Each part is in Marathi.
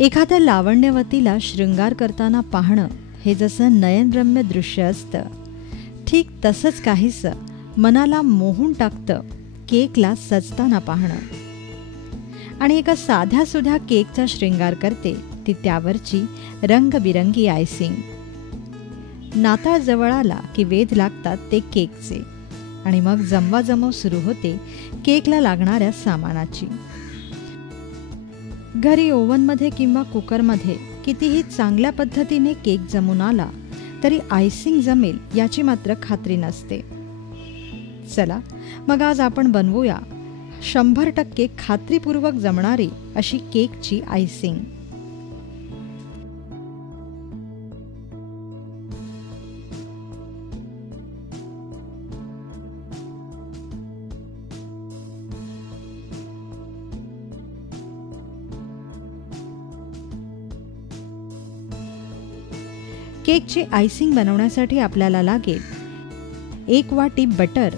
एखाद्या लावण्यवतीला शृंगार करताना पाहणं हे जसं नयनरम्य दृश्य असतं, ठीक तसंच काहीसं मनाला मोहून टाकतं केकला सजताना पाहणं. आणि एका साध्यासुध्या केकचा शृंगार करते ती त्यावरची रंगबिरंगी आयसिंग. नाताळ जवळ आला की वेध लागतात ते केकचे, आणि मग जमवाजमव सुरू होते केकला लागणाऱ्या सामानाची. घरी ओव्हनमध्ये किंवा कुकरमध्ये कितीही चांगल्या पद्धतीने केक जमून आला तरी आयसिंग जमेल याची मात्र खात्री नसते. चला मग आज आपण बनवूया 100% खात्रीपूर्वक जमणारी अशी केकची आयसिंग. केकची आयसिंग बनवण्यासाठी आपल्याला लागेल 1 वाटी बटर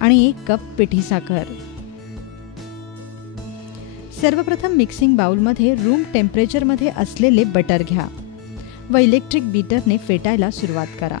आणि 1 कप पिठी साखर. सर्वप्रथम मिक्सिंग बाउलमध्ये रूम टेम्परेचरमध्ये असलेले बटर घ्या व इलेक्ट्रिक बीटरने फेटायला सुरुवात करा.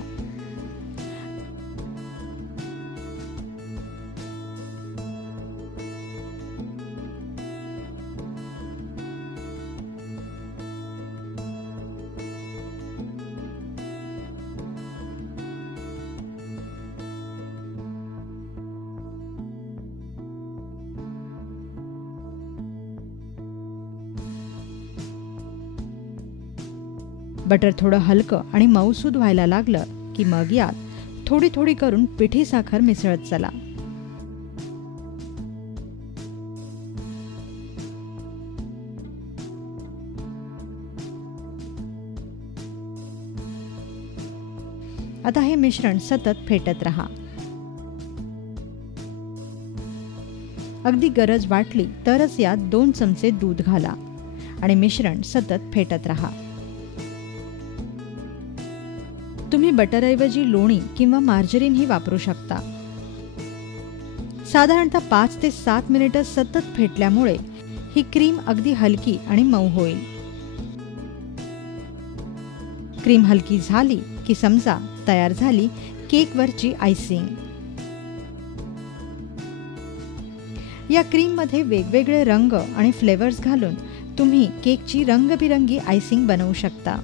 बटर थोडं हलकं आणि मऊसूद व्हायला लागलं की मग यात थोडी थोडी करून पिठी साखर मिसळत चला. आता हे मिश्रण सतत फेटत राहा. अगदी गरज वाटली तरच यात 2 चमचे दूध घाला आणि मिश्रण सतत फेटत राहा. तुम्ही बटरऐवजी लोणी किंवा मार्जरीनही वापरू शकता. साधारणतः 5 ते 7 मिनिटं सतत फेटल्यामुळे ही क्रीम अगदी हलकी आणि मऊ होईल. क्रीम हलकी झाली की समजा तयार झाली केकवरची आयसिंग. या क्रीममध्ये वेगवेगळे रंग आणि फ्लेवर्स घालून तुम्ही केकची रंगबिरंगी आयसिंग बनवू शकता.